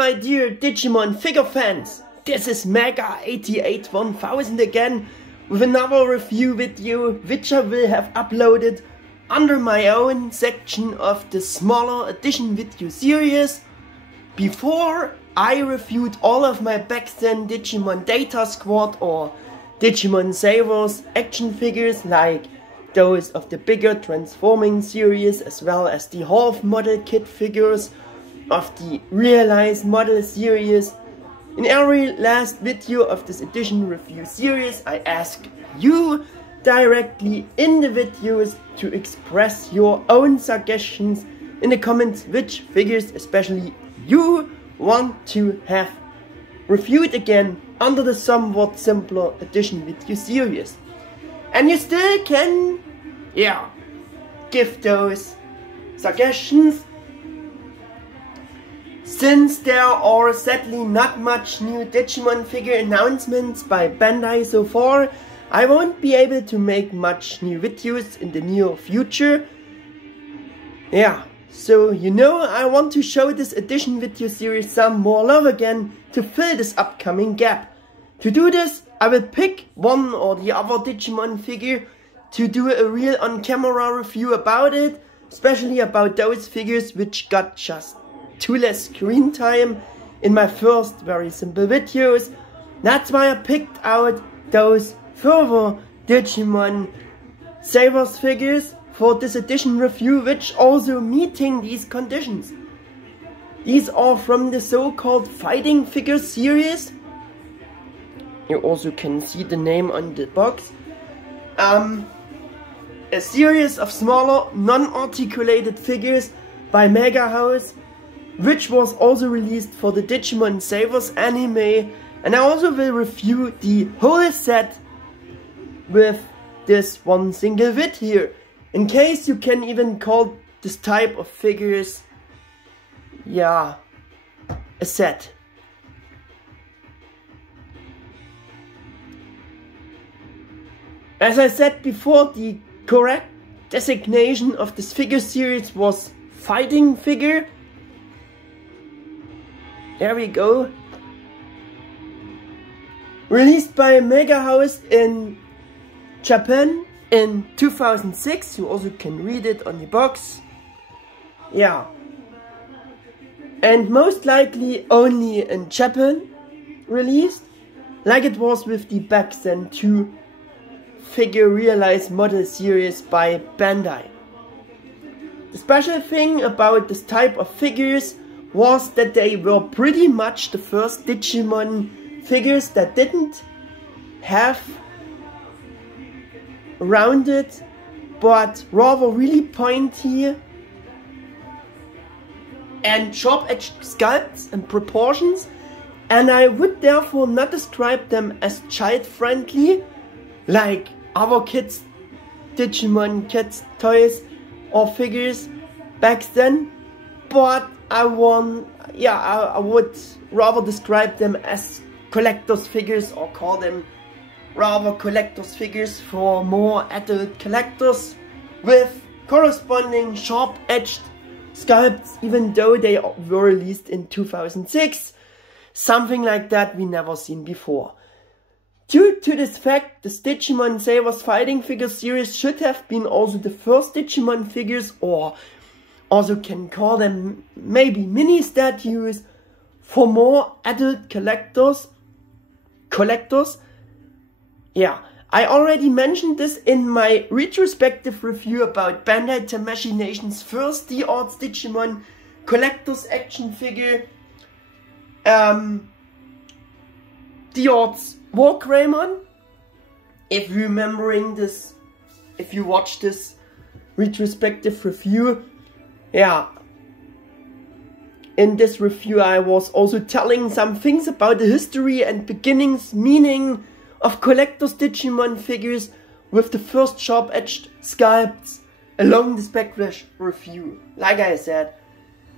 my dear Digimon figure fans, this is Mega881000 again with another review video which I will have uploaded under my own section of the smaller edition video series. Before I reviewed all of my back then Digimon Data Squad or Digimon Savers action figures, like those of the bigger transforming series as well as the half model kit figures of the realized model series. In every last video of this edition review series, I ask you directly in the videos to express your own suggestions in the comments which figures especially you want to have reviewed again under the somewhat simpler edition video series. And you still can, give those suggestions. Since there are sadly not much new Digimon figure announcements by Bandai so far, I won't be able to make much new videos in the near future. So I want to show this edition video series some more love again to fill this upcoming gap. To do this, I will pick one or the other Digimon figure to do a real on-camera review about it, especially about those figures which got just too less screen time in my first very simple videos. That's why I picked out those further Digimon Savers figures for this edition review, which also meeting these conditions. These are from the so-called FightingFigure series. You also can see the name on the box. A series of smaller non-articulated figures by MegaHouse, which was also released for the Digimon Savers anime, and I also will review the whole set with this one single vid here, in case you can even call this type of figures, a set. As I said before, the correct designation of this figure series was Fighting Figure. There we go. Released by MegaHouse in Japan in 2006. You also can read it on the box. And most likely only in Japan released, like it was with the back then 2 figure realized model series by Bandai. The special thing about this type of figures was that they were pretty much the first Digimon figures that didn't have rounded but rather really pointy and sharp-edged sculpts and proportions, and I would therefore not describe them as child-friendly like other kids Digimon kids toys or figures back then, but I would rather describe them as collector's figures, or call them rather collector's figures for more adult collectors with corresponding sharp-edged sculpts, even though they were released in 2006. Something like that we never seen before. Due to this fact, the Digimon Savers Fighting Figure series should have been also the first Digimon figures, or also can call them maybe mini-statues, for more adult collectors. I already mentioned this in my retrospective review about Bandai Tamashii Nation's first D-Arts Digimon collector's action figure, D-Arts Wargreymon. If you're remembering this, if you watch this retrospective review, in this review I was also telling some things about the history and beginnings meaning of collector's Digimon figures with the first sharp-edged sculpts along this backlash review. Like I said,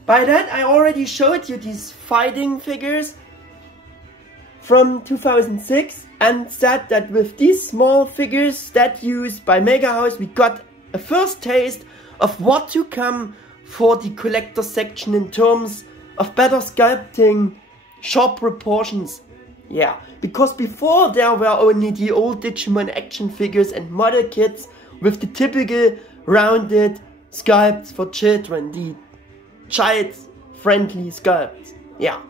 by that I already showed you these fighting figures from 2006 and said that with these small figures statues by MegaHouse we got a first taste of what to come for the collector section in terms of better sculpting, sharp proportions. Yeah, because before there were only the old Digimon action figures and model kits with the typical rounded sculpts for children, the child-friendly sculpts. Yeah.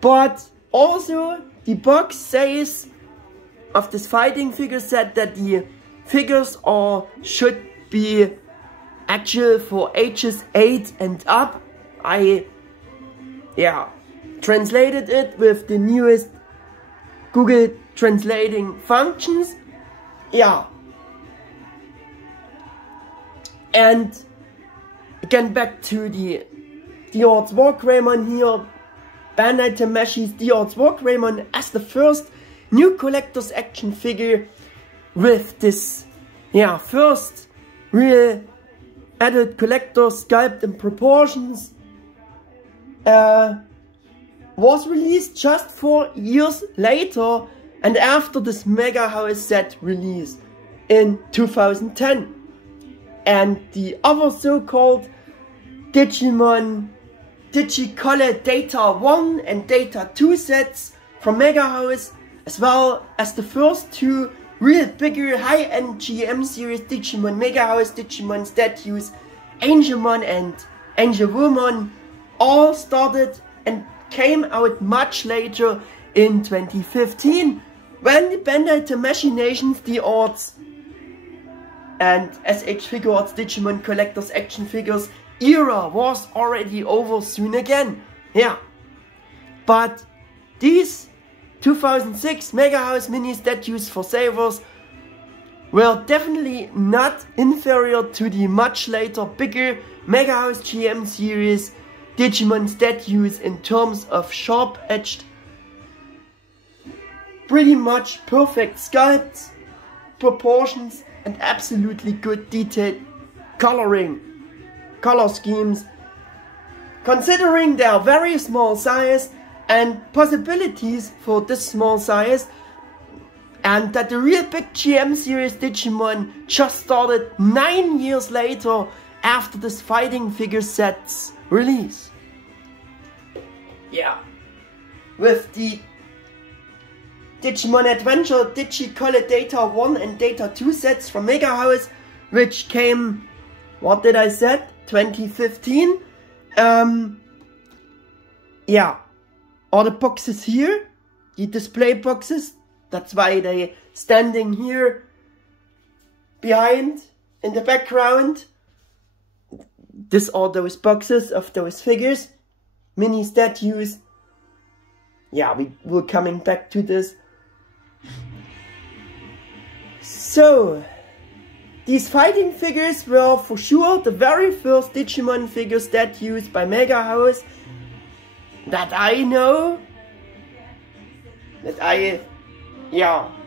But also the box says of this fighting figure set that the figures should be actual for ages 8 and up. I translated it with the newest Google translating functions. Yeah. And again, back to the Dior's Wargreymon here. Bandai Tamash's Dior's Wargreymon as the first new collector's action figure with this first real adult collector sculpt in proportions, was released just 4 years later and after this MegaHouse set release in 2010. And the other so-called Digimon Digi-Colle Data 1 and Data 2 sets from MegaHouse, as well as the first 2 real bigger high-end G.E.M.Series Digimon MegaHouse Digimon Statues, Angelmon and Angelwomon, all started and came out much later in 2015, when the Bandai Tamashi Nations Dior's and SH Figuarts Digimon Collector's Action Figures era was already over soon again. Yeah. But these 2006 MegaHouse Mini-Statues for Savers were definitely not inferior to the much later bigger MegaHouse G.E.M.Series Digimon Statues in terms of sharp-edged, pretty much perfect sculpts, proportions, and absolutely good detailed coloring, color schemes, considering their very small size and possibilities for this small size, and that the real big G.E.M.Series Digimon just started 9 years later after this FightingFigure-Set's release. Yeah, with the Digimon Adventure Digi-Colle Data 1 and Data 2 sets from MegaHouse, which came, what did I say, 2015. Yeah, all the boxes here, the display boxes, that's why they standing here behind in the background. These are those boxes of those figures, mini statues. Yeah, we will coming back to this. So, these fighting figures were for sure the very first Digimon figure statues by MegaHouse that I know, that I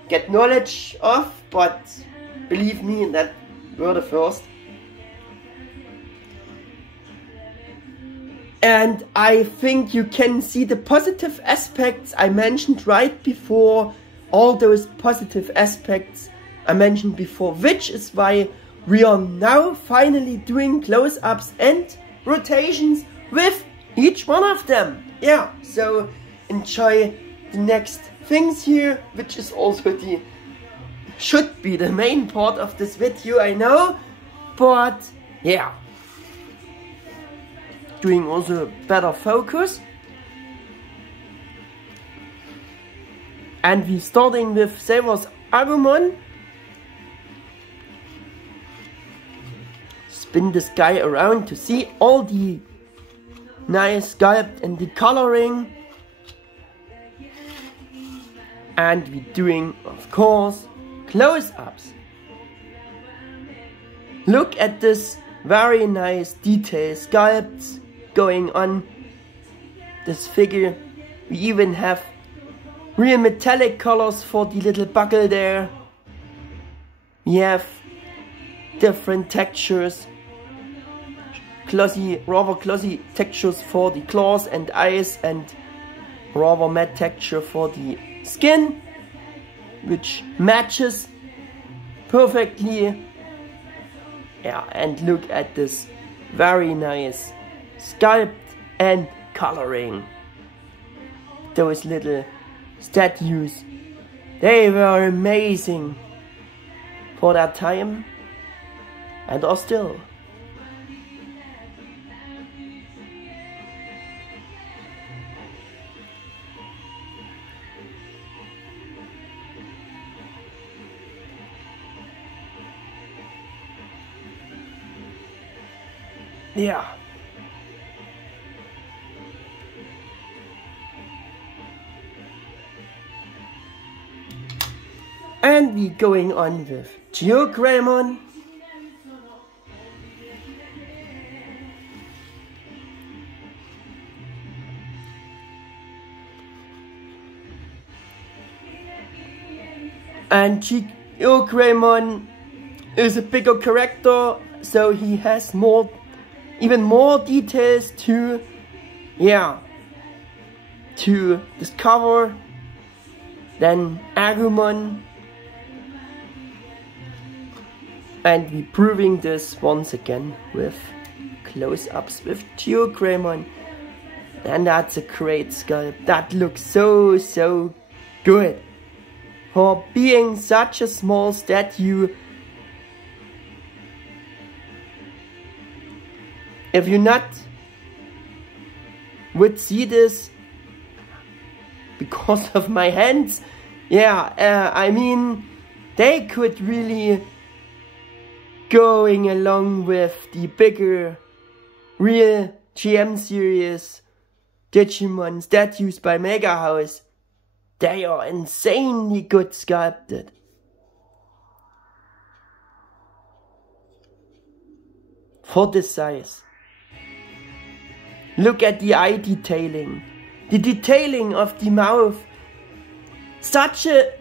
get knowledge of, but believe me, that were the first. And I think you can see the positive aspects I mentioned right before, all those positive aspects I mentioned before, which is why we are now finally doing close-ups and rotations with each one of them. Yeah, so enjoy the next things here, which is also should be the main part of this video, I know, but yeah, doing also better focus. And we starting with Savers Agumon. Spin this guy around to see all the nice sculpt and the coloring. And we're doing, of course, close-ups. Look at this very nice detail sculpts going on this figure. We even have real metallic colors for the little buckle there. We have different textures, rather glossy textures for the claws and eyes, and rather matte texture for the skin, which matches perfectly. Yeah, and look at this very nice sculpt and coloring. Those little statues, they were amazing for that time and are still. Yeah. And we going on with G.E.M.Series. And G.E.M.Series is a bigger character, so he has even more details to discover than Agumon. And we're proving this once again with close-ups with G.E.M.Series. And that's a great sculpt. That looks so good. For being such a small statue, if you not would see this because of my hands, I mean, they could really going along with the bigger real G.E.M.Series Digimon statues by MegaHouse. They are insanely good sculpted. For this size. Look at the eye detailing. The detailing of the mouth. Such a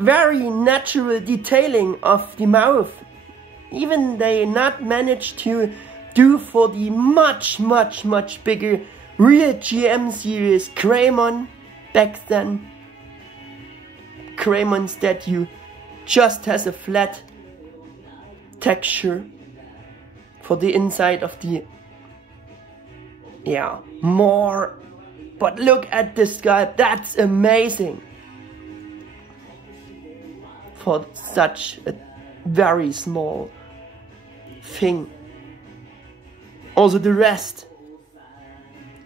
very natural detailing of the mouth. Even they not managed to do for the much bigger real G.E.M.Series Greymon back then. Greymon statue just has a flat texture for the inside of the more. But look at this sculpt, that's amazing for such a very small thing. Also the rest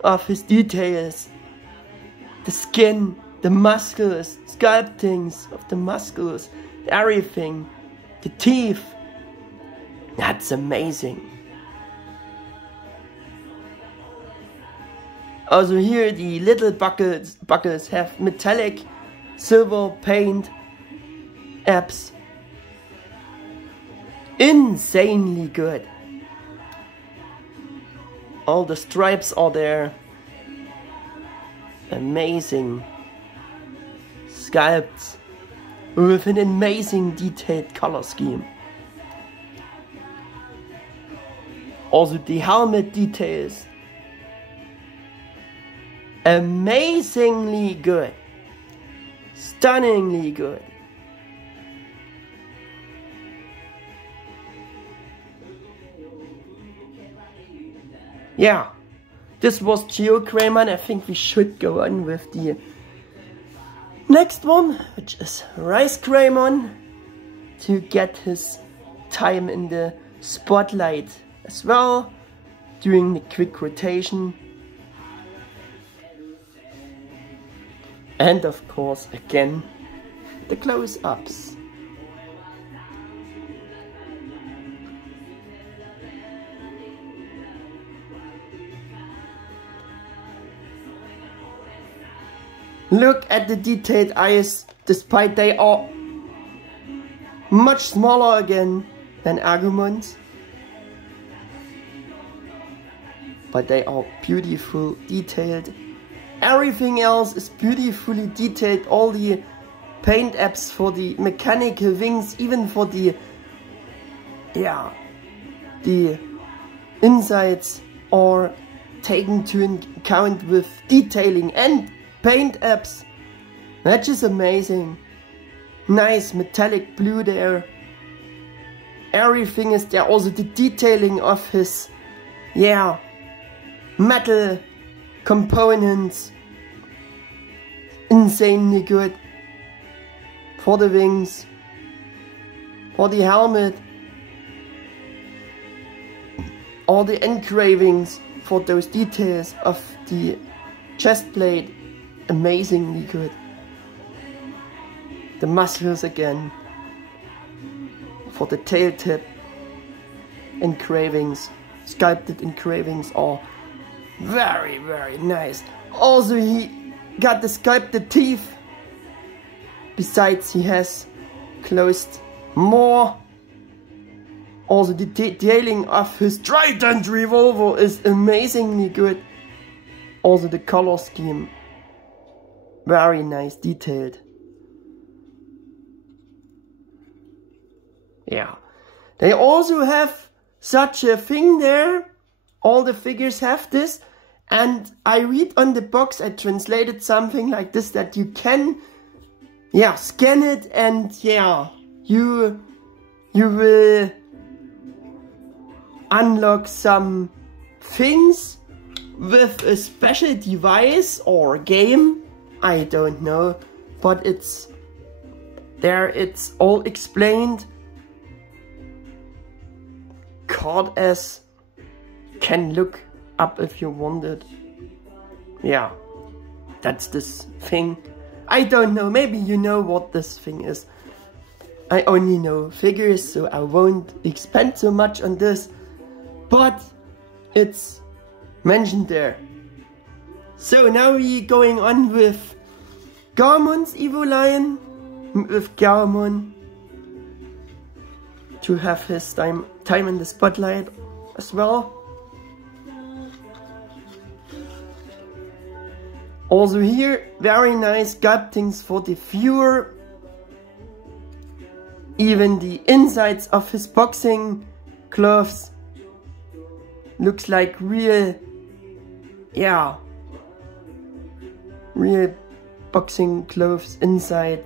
of his details, the skin, the muscles, sculptings of the muscles, everything, the teeth, that's amazing. Also here the little buckles have metallic silver paint apps. Insanely good. All the stripes are there. Amazing sculpts with an amazing detailed color scheme. Also the helmet details. Amazingly good. Stunningly good. Yeah, this was G.E.M.Series. I think we should go on with the next one, which is Rice Greymon, to get his time in the spotlight as well, doing the quick rotation. And of course, again, the close-ups. Look at the detailed eyes, despite they are much smaller again than Agumon's. But they are beautiful, detailed. Everything else is beautifully detailed. All the paint apps for the mechanical wings, even for the insides are taken to account with detailing and paint apps. That is amazing. Nice metallic blue there. Everything is there. Also the detailing of his metal components. Insanely good. For the wings, for the helmet, all the engravings for those details of the chest plate, amazingly good. The muscles again, for the tail tip, engravings, sculpted engravings are very, very nice. Also he got the sculpted teeth. Besides, he has closed more. Also the detailing of his trident revolver is amazingly good. Also the color scheme, very nice, detailed. Yeah, they also have such a thing there. All the figures have this, and I read on the box, I translated something like this, that you can scan it, and you will unlock some things with a special device or game. I don't know, but it's there, it's all explained. Card S, can look up if you want it. Yeah, that's this thing. I don't know, maybe you know what this thing is. I only know figures, so I won't expand so much on this, but it's mentioned there. So now we're going on with Gamon's Evo line, with Gamon, to have his time in the spotlight as well. Also here, very nice sculptings for the viewer. Even the insides of his boxing gloves looks like real, real boxing gloves inside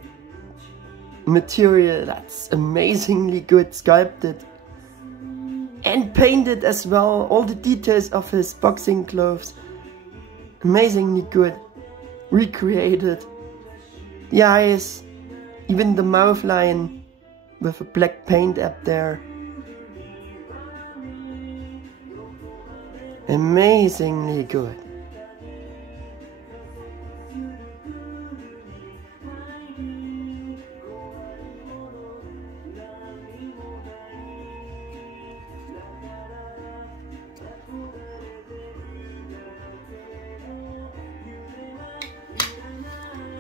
material. That's amazingly good, sculpted and painted as well. All the details of his boxing gloves, amazingly good, recreated. The eyes, even the mouth line with a black paint up there. Amazingly good.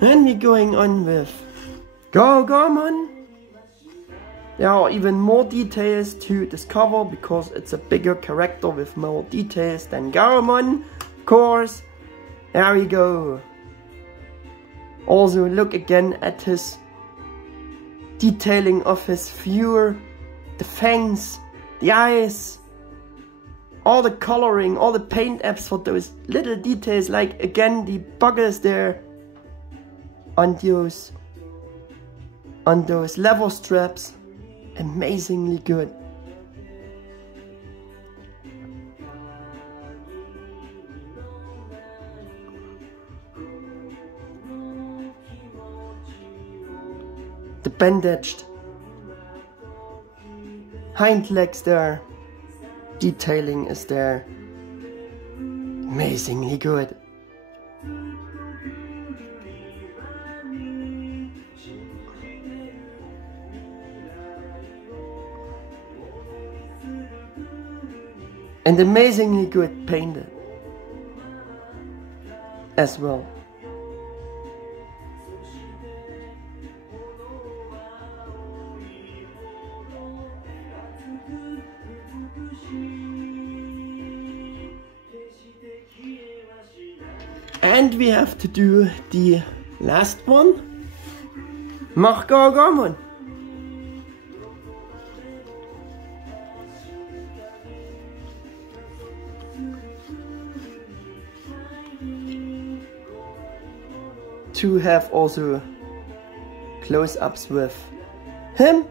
And we're going on with Gargamon. There are even more details to discover because it's a bigger character with more details than Gargamon, of course. There we go. Also look again at his detailing of his viewer, the fangs, the eyes, all the coloring, all the paint apps for those little details, like again the buggers there on those lever straps. Amazingly good. The bandaged hind legs there. Detailing is there. Amazingly good. And amazingly good painted as well. And we have to do the last one. Mach Gargamon. To have also close-ups with him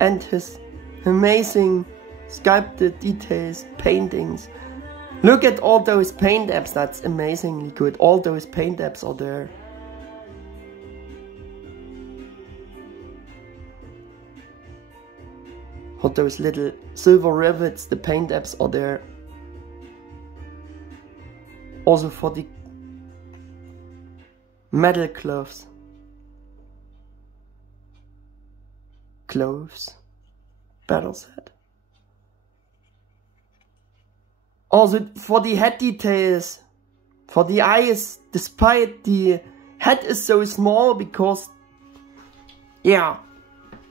and his amazing sculpted details, paintings. Look at all those paint apps, that's amazingly good. All those paint apps are there. All those little silver rivets, the paint apps are there. Also for the metal gloves. Better said. Also for the head details, for the eyes, despite the head is so small because, yeah,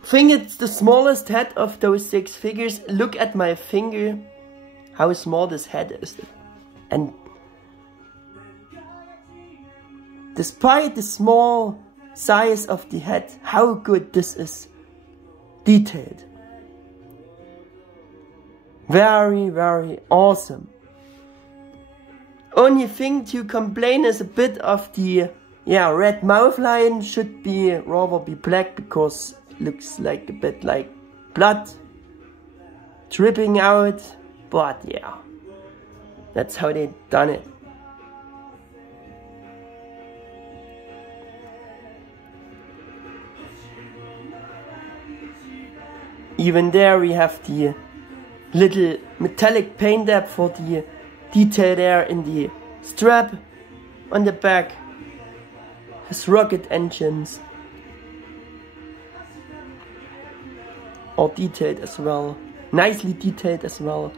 I think it's the smallest head of those 6 figures. Look at my finger, how small this head is. And despite the small size of the head, how good this is detailed. Very, very awesome. Only thing to complain is a bit of the red mouth line. Should be rather be black because it looks like a bit like blood dripping out. But yeah, that's how they done it. Even there we have the little metallic paint app for the detail there in the strap on the back. His rocket engines are detailed as well, nicely detailed as well.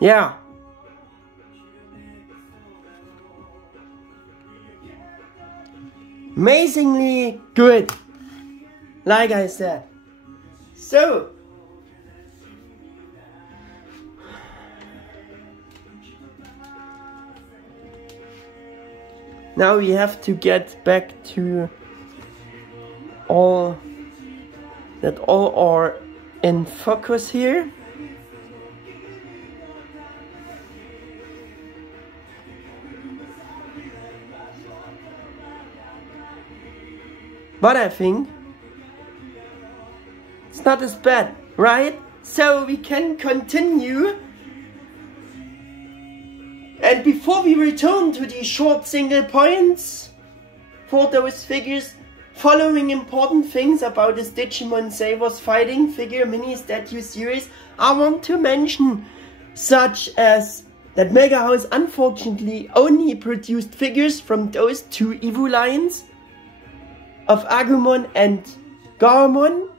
Yeah. Amazingly good, like I said. So, now we have to get back to all are in focus here. But I think it's not as bad, right? So we can continue. And before we return to the short single points for those figures, following important things about this Digimon Savers Fighting Figure Mini-Statue series, I want to mention, such as that MegaHouse unfortunately only produced figures from those 2 Evo lines of Agumon and Garmon,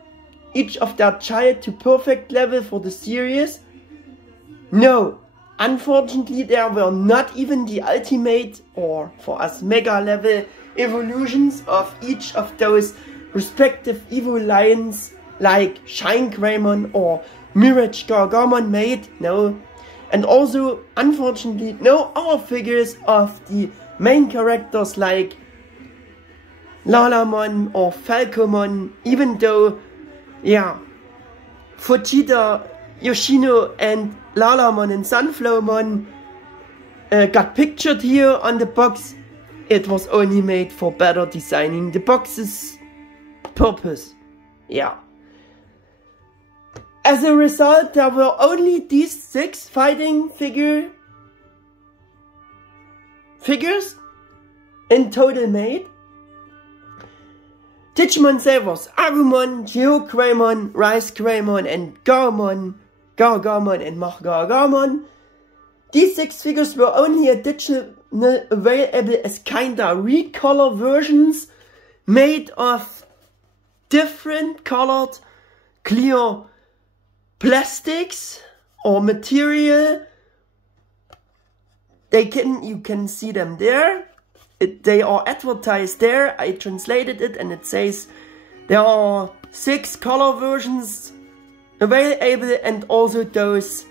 each of their child to perfect level for the series. No, unfortunately there were not even the ultimate, or for us mega level evolutions of each of those respective Evo lines like Shine Greymon or Mirage Gargamon made, no. And also unfortunately no other figures of the main characters like Lalamon or Falcomon, even though, yeah, Fujita, Yoshino and Lalamon and Sunflowermon got pictured here on the box. It was only made for better designing the box's purpose. Yeah. As a result, there were only these 6 fighting figures in total made. Digimon Savers, Agumon, Greymon, Rice Greymon, and Garmon and Gargamon. These 6 figures were only additional available as kinda recolor versions made of different colored clear plastics or material. You can see them there. They are advertised there. I translated it and it says there are 6 color versions available and also those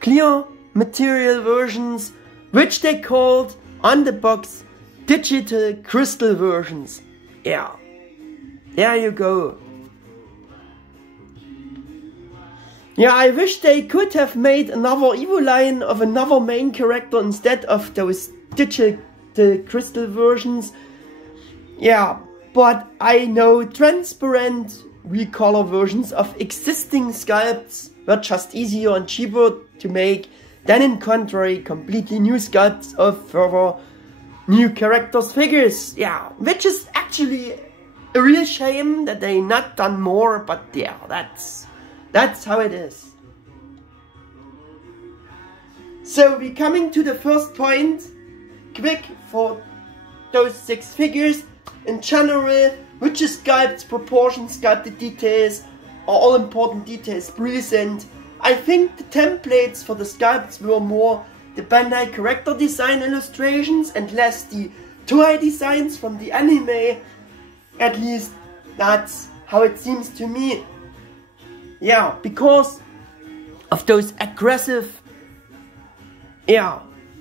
clear material versions, which they called on the box Digital Chrystal-Versions. Yeah, there you go. Yeah, I wish they could have made another Evo line of another main character instead of those Digital Digital Chrystal-Versions. Yeah, but I know transparent recolor versions of existing sculpts were just easier and cheaper to make than in contrary completely new sculpts of further new characters' figures. Yeah, which is actually a real shame that they not done more, but yeah, that's how it is. So we're coming to the first point, quick for those 6 figures. In general, which is sculpts, proportions, sculpted details, are all important details present. I think the templates for the sculpts were more the Bandai character design illustrations and less the toy designs from the anime. At least that's how it seems to me. Yeah, because of those aggressive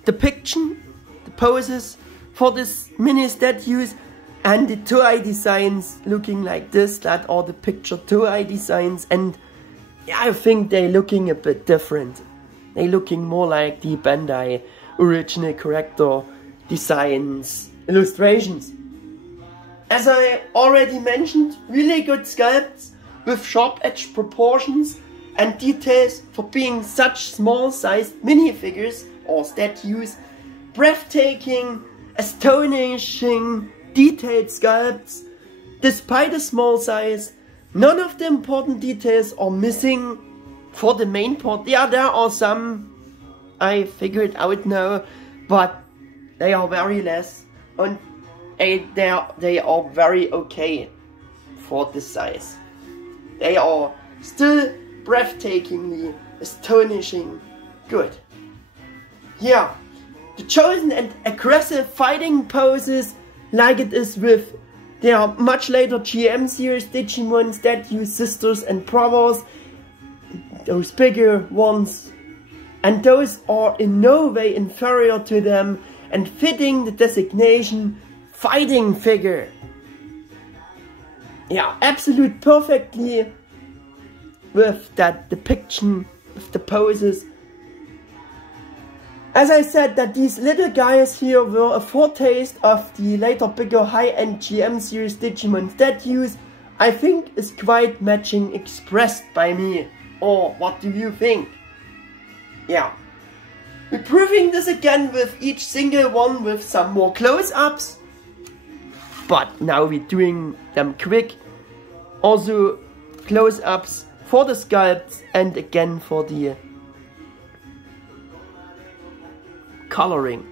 depiction, the poses for this mini statues, and the toy designs looking like this, that are the picture toy designs, and yeah, I think they're looking a bit different. They're looking more like the Bandai original character designs illustrations. As I already mentioned, really good sculpts with sharp edge proportions and details for being such small sized minifigures or statues. Breathtaking, astonishing, detailed sculpts. Despite the small size, none of the important details are missing for the main part. Yeah, there are some, I figured out now, but they are very less, and they are very okay for this size. They are still breathtakingly, astonishing good. Yeah, the chosen and aggressive fighting poses, like it is with their much later G.E.M.Series Digimon Statue sisters and brothers, those bigger ones, and those are in no way inferior to them and fitting the designation fighting figure. Yeah, absolute perfectly with that depiction, with the poses. As I said, that these little guys here were a foretaste of the later bigger high-end G.E.M.Series Digimon statues, I think is quite matching expressed by me. Or what do you think? Yeah. We're proving this again with each single one with some more close-ups. But now we're doing them quick. Also close-ups for the sculpts and again for the coloring.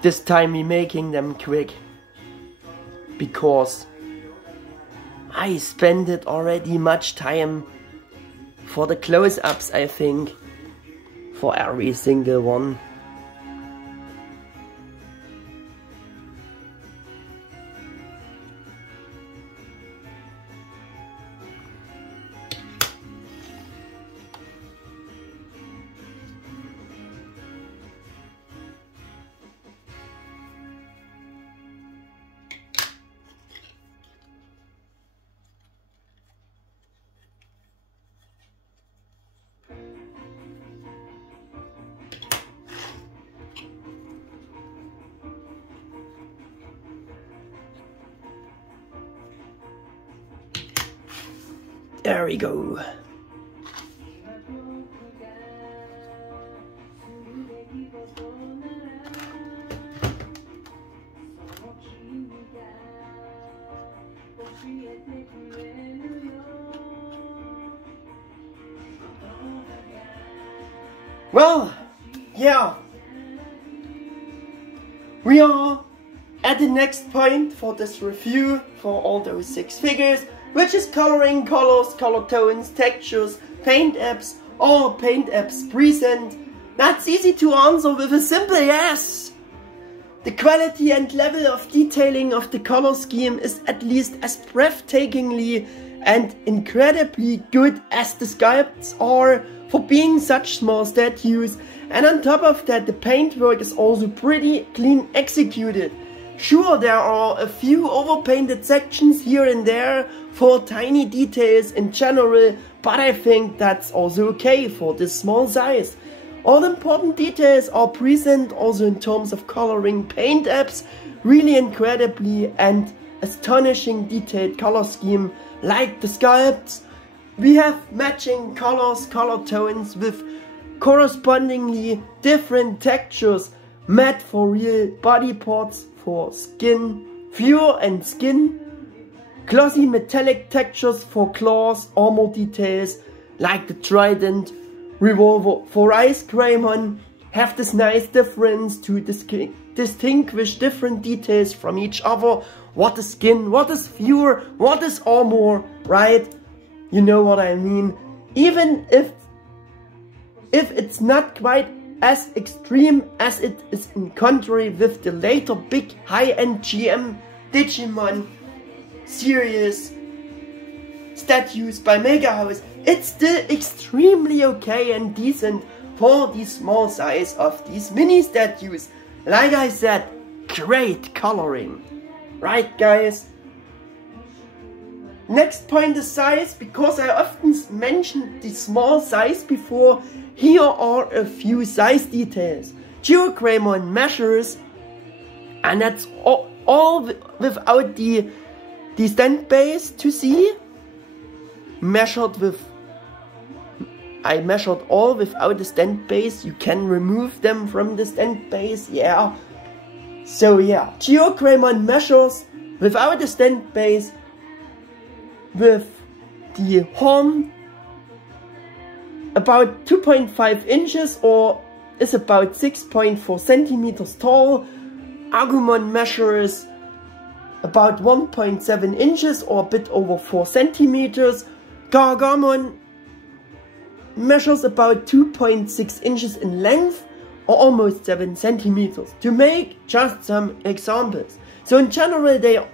This time we're making them quick because I spent it already much time for the close-ups, I think, for every single one. There we go. Well, yeah. We are at the next point for this review for all those 6 figures, which is coloring, colors, color tones, textures, paint apps, or paint apps present. That's easy to answer with a simple yes. The quality and level of detailing of the color scheme is at least as breathtakingly and incredibly good as the sculpts are for being such small statues, and on top of that the paintwork is also pretty clean executed. Sure, there are a few overpainted sections here and there for tiny details in general, but I think that's also okay for this small size. All important details are present also in terms of coloring paint apps, really incredibly and astonishing detailed color scheme like the sculpts. We have matching colors, color tones with correspondingly different textures, matte for real body parts, for skin, fur and skin, glossy metallic textures for claws, armor details like the trident, revolver for Ice Greymon have this nice difference to distinguish different details from each other. What is skin, what is fur, what is armor, right? You know what I mean. Even if it's not quite as extreme as it is in contrary with the later big high-end G.E.M. Digimon series statues by MegaHouse, it's still extremely okay and decent for the small size of these mini statues. Like I said, great coloring, right guys? Next point is size, because I often mentioned the small size before. Here are a few size details. Greymon measures, and that's all without the stand base to see. I measured all without the stand base. You can remove them from the stand base, yeah. So yeah, Greymon measures without the stand base with the horn about 2.5 inches or is about 6.4 centimeters tall. Agumon measures about 1.7 inches or a bit over 4 centimeters. Gargamon measures about 2.6 inches in length or almost 7 centimeters, to make just some examples. So in general they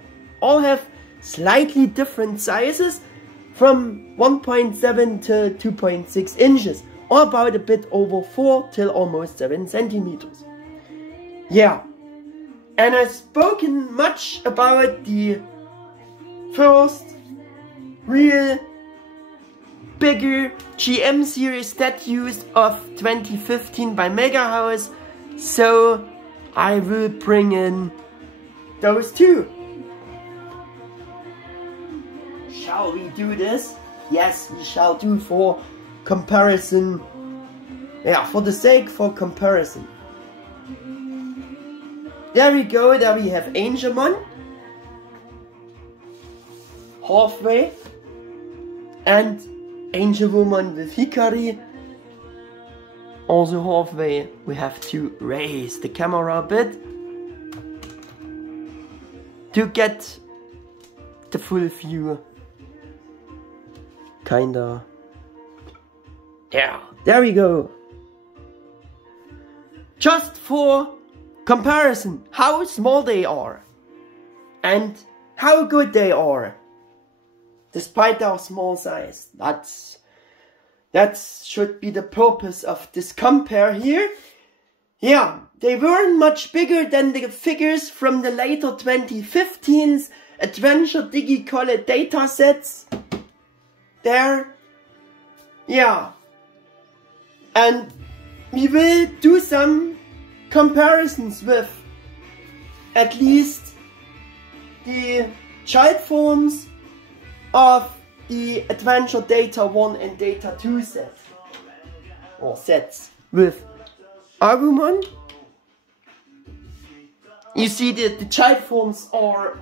all have slightly different sizes from 1.7 to 2.6 inches or about a bit over 4 till almost 7 centimeters. Yeah, and I've spoken much about the first real bigger G.E.M.Series statues of 2015 by MegaHouse, so I will bring in those two. Shall we do this? Yes, we shall do, for comparison. Yeah, for the sake for comparison. There we go, there we have Angelmon. Halfway. And Angelwoman with Hikari. Also halfway. We have to raise the camera a bit to get the full view. Kinda. Yeah, there we go. Just for comparison, how small they are and how good they are despite their small size. That should be the purpose of this compare here. Yeah, they weren't much bigger than the figures from the later 2015's Adventure Digi-Colle Data Sets. There. Yeah. And we will do some comparisons with at least the child forms of the Adventure Data 1 and Data 2 set, or sets, with Agumon. You see that the child forms are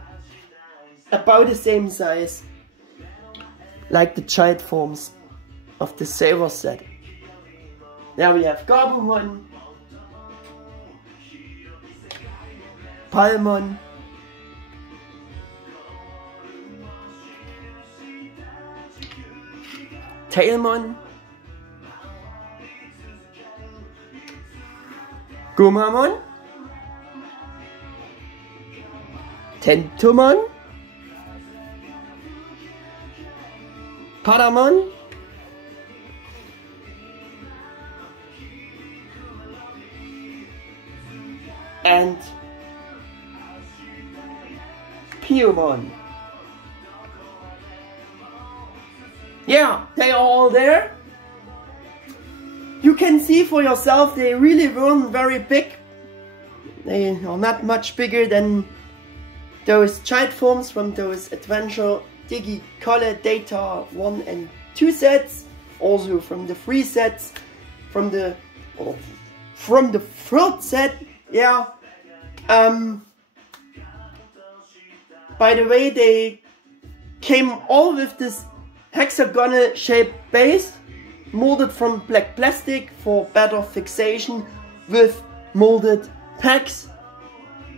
about the same size like the child forms of the Savers set. There we have Gabumon, Palmon, Tailmon, Gumamon, Tentomon, Paramon, and Piumon. Yeah, they are all there. you can see for yourself they really weren't very big. They are not much bigger than those child forms from those adventure Digi-Colle Data 1 and 2 sets, also from the 3 sets, from the third set, yeah. By the way, they came all with this hexagonal shaped base, molded from black plastic for better fixation, with molded pegs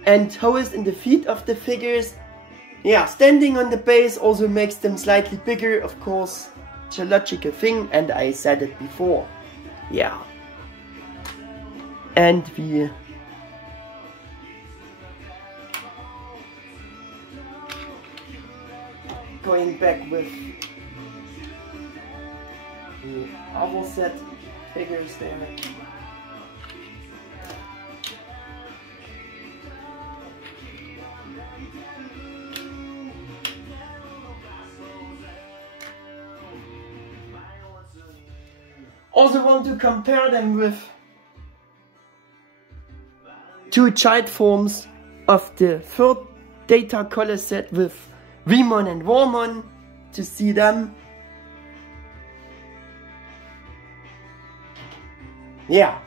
and holes in the feet of the figures. Yeah, standing on the base also makes them slightly bigger, of course, it's a logical thing, and I said it before. Yeah. And we going back with the other set figures there. Also want to compare them with two child forms of the third Digi-Colle set with Remon and Warmon to see them. Yeah.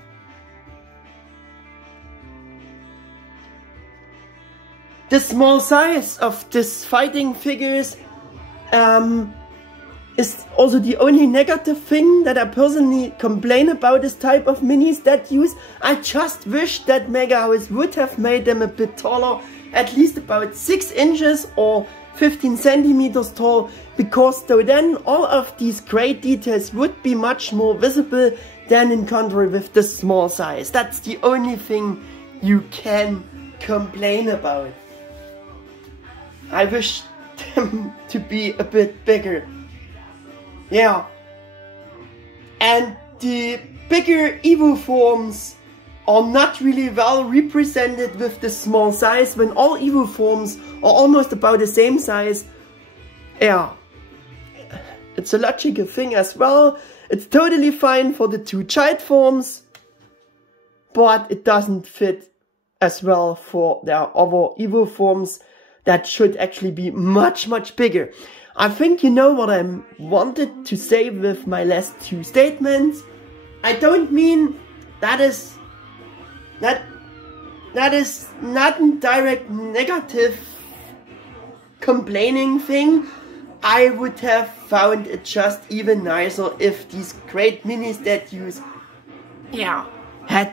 The small size of this fighting figures is also the only negative thing that I personally complain about this type of mini-statues. I just wish that MegaHouse would have made them a bit taller, at least about 6 inches or 15 centimeters tall, because though then all of these great details would be much more visible than in contrary with this small size. That's the only thing you can complain about. I wish them to be a bit bigger. Yeah. And the bigger Evo forms are not really well represented with the small size, when all Evo forms are almost about the same size. Yeah. It's a logical thing as well. It's totally fine for the two child forms, but it doesn't fit as well for their other Evo forms that should actually be much bigger. I think you know what I wanted to say with my last two statements. I don't mean that is not a direct negative complaining thing. I would have found it just even nicer if these great mini statues, yeah, had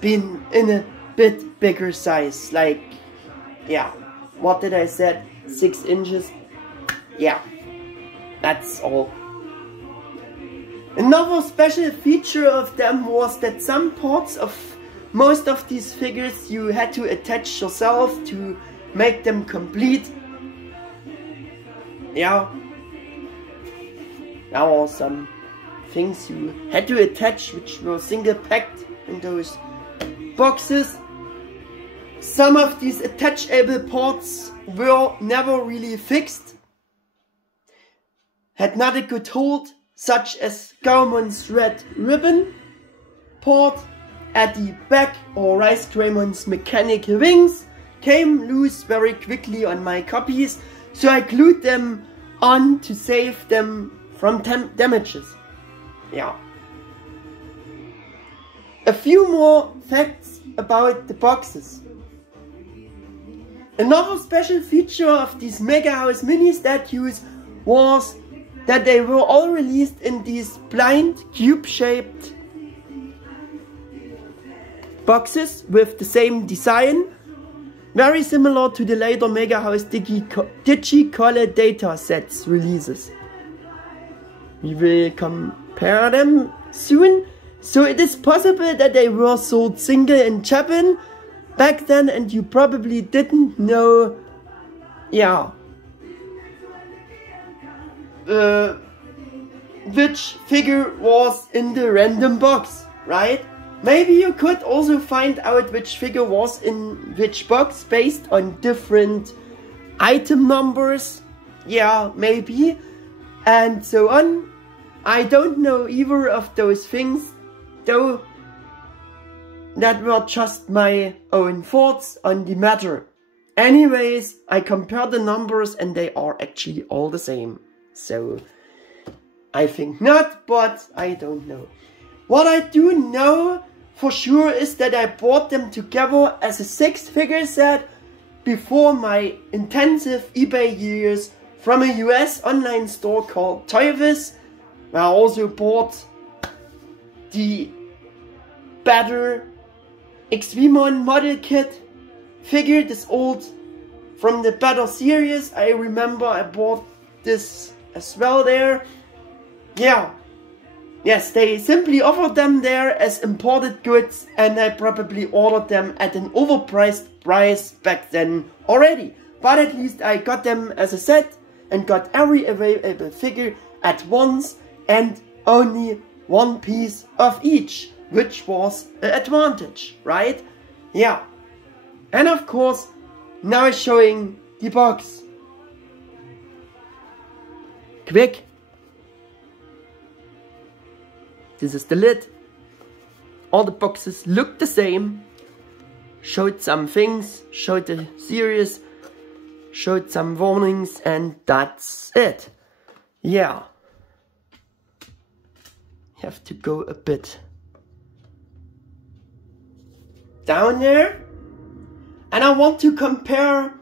been in a bit bigger size. Like, yeah, what did I said? 6 inches. Yeah, that's all. Another special feature of them was that some parts of most of these figures you had to attach yourself to make them complete. Yeah, there were some things you had to attach which were single packed in those boxes. Some of these attachable parts were never really fixed, had not a good hold, such as Gaumon's red ribbon part at the back, or Rice Greymon's mechanical wings came loose very quickly on my copies, so I glued them on to save them from damages. Yeah. A few more facts about the boxes. Another special feature of these MegaHouse mini-statues was that they were all released in these blind cube-shaped boxes with the same design, very similar to the later MegaHouse Digi-Colle Data Sets releases. We will compare them soon. So it is possible that they were sold single in Japan back then, and you probably didn't know, yeah, which figure was in the random box, right? Maybe you could also find out which figure was in which box based on different item numbers, yeah, maybe, and so on. I don't know either of those things, though that were just my own thoughts on the matter. Anyways, I compared the numbers and they are actually all the same. So, I think not, but I don't know. What I do know for sure is that I bought them together as a 6-figure set before my intensive eBay years from a US online store called Toyvis, where I also bought the better Digimon model kit figure, this old from the better series. I remember I bought this as well there. Yeah. Yes, they simply offered them there as imported goods, and I probably ordered them at an overpriced price back then already. But at least I got them as a set and got every available figure at once and only one piece of each, which was an advantage, right? Yeah. And of course, now showing the box. Quick. This is the lid. All the boxes look the same. Showed some things, showed the series, showed some warnings, and that's it. Yeah. Have to go a bit down there. And I want to compare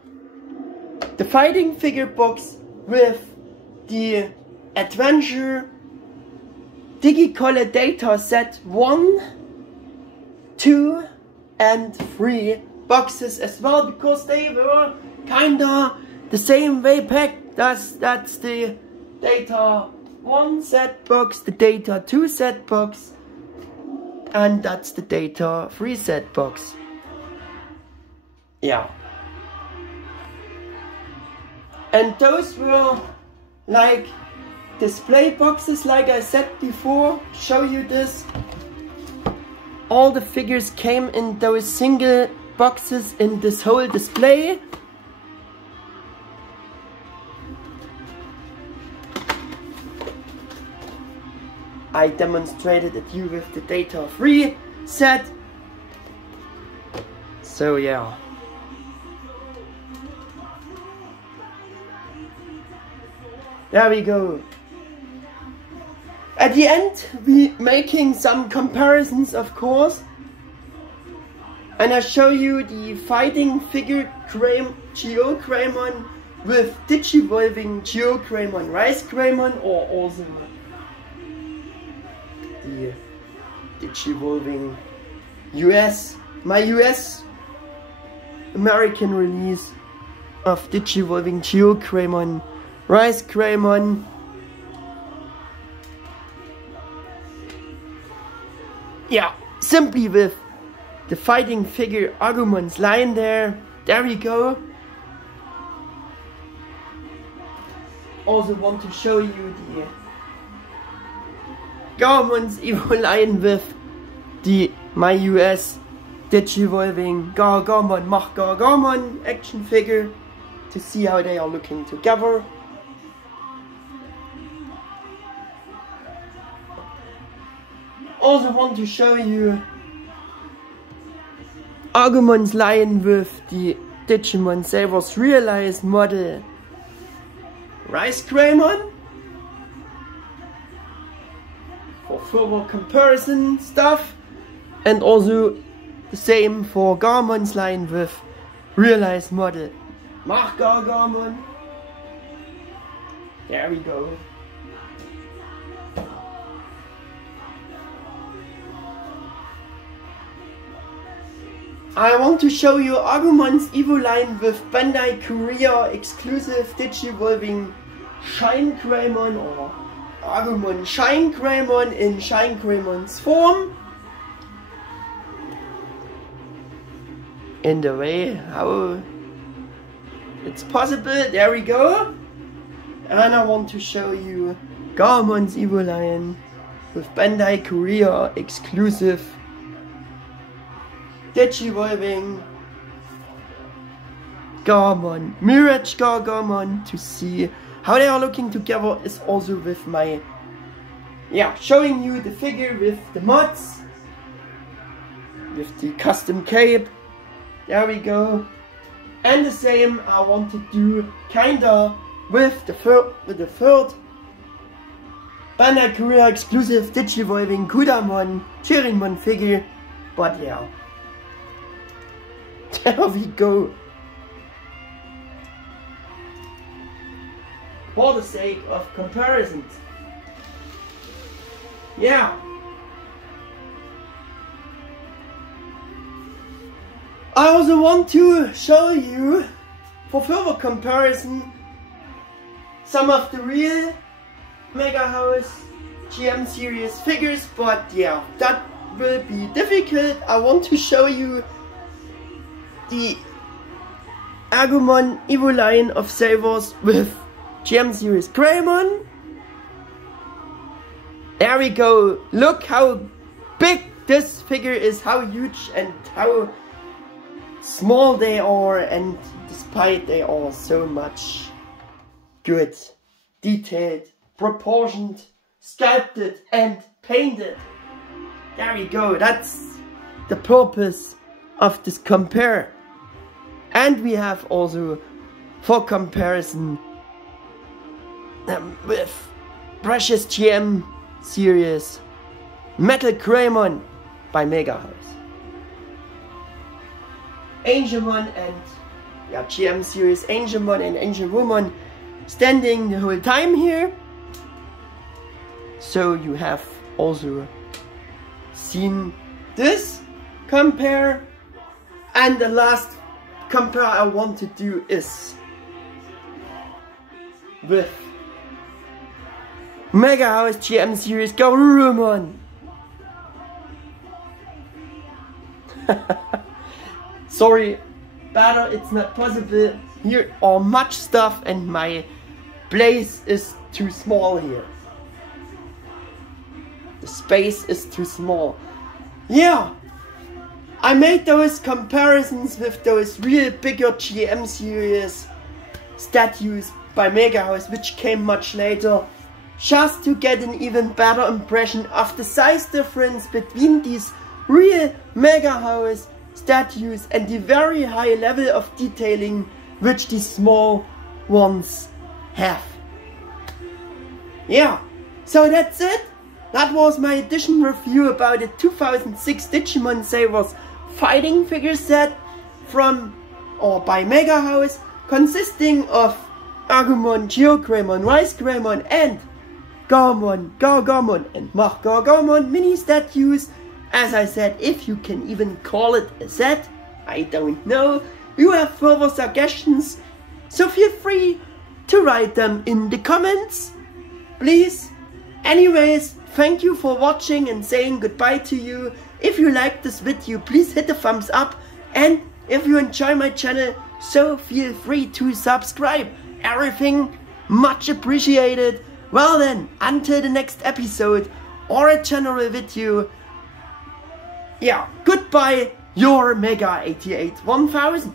the Fighting Figure box with the Adventure Digi-Colle Data Set 1, 2 and 3 boxes as well, because they were kinda the same way packed. That's the Data 1 set box, the Data 2 set box, and that's the Data 3 set box. Yeah. And those were like display boxes, like I said before. Show you this. All the figures came in those single boxes in this whole display. I demonstrated it you with the Data 3 set. So yeah. There we go. At the end, we making some comparisons, of course. And I show you the FightingFigure-Geo-Greymon with Digi-Evolving Geo-Greymon Rice Greymon, or also the Digi-Evolving my US American release of Digi-Evolving Geo-Greymon Rice Greymon. Yeah, simply with the Fighting Figure Agumon's line there. There we go. Also want to show you the Garumon's Evo line with the my US Digi-Evolving Gargamon Mach Gargamon action figure, to see how they are looking together. Also want to show you Agumon's line with the Digimon Savers Realized model Rice Greymon for further comparison stuff, and also the same for Garumon's line with Realized model Mach Gargamon. There we go. I want to show you Agumon's Evo line with Bandai Korea exclusive Digi-Evolving Shine Greymon, or Agumon Shine Greymon in Shine Greymon's form. In the way how it's possible, there we go. And I want to show you Garumon's Evo line with Bandai Korea exclusive Digi-Evolving Gargamon, Mirage Gargamon, to see how they are looking together, is also with my yeah, showing you the figure with the mods, with the custom cape. There we go. And the same I want to do kinda with the third Bandai exclusive Digivolving Kudamon Chirimon figure. But yeah, there we go. For the sake of comparisons. Yeah. I also want to show you, for further comparison, some of the real MegaHouse G.E.M.Series figures, but yeah, that will be difficult. I want to show you the Agumon Evo line of Savers with G.E.M.Series Greymon. There we go. Look how big this figure is, how huge and how small they are, and despite they are so much good, detailed, proportioned, sculpted and painted. There we go. That's the purpose of this compare. And we have also, for comparison, with Precious G.E.M.Series Metal Greymon by MegaHouse, Angelmon and yeah, G.E.M.Series Angelmon and Angelwoman standing the whole time here. So you have also seen this compare. And the last compare I want to do is with MegaHouse G.E.M.Series Garurumon. Sorry, better it's not possible. Here are much stuff and my place is too small here. The space is too small. Yeah, I made those comparisons with those real bigger G.E.M.Series statues by MegaHouse, which came much later, just to get an even better impression of the size difference between these real MegaHouse statues and the very high level of detailing which these small ones have. Yeah, so that's it. That was my edition review about the 2006 Digimon Savers Fighting Figure set from or by MegaHouse, consisting of Agumon, Greymon, Rice Greymon and Gargomon and Gargomon Mini-Statues. As I said, if you can even call it a set, I don't know. You have further suggestions, so feel free to write them in the comments, please. Anyways, thank you for watching and saying goodbye to you. If you liked this video, please hit the thumbs up, and if you enjoy my channel, so feel free to subscribe. Everything much appreciated. Well then, until the next episode or a general video, yeah, goodbye, your Mega 88 1000.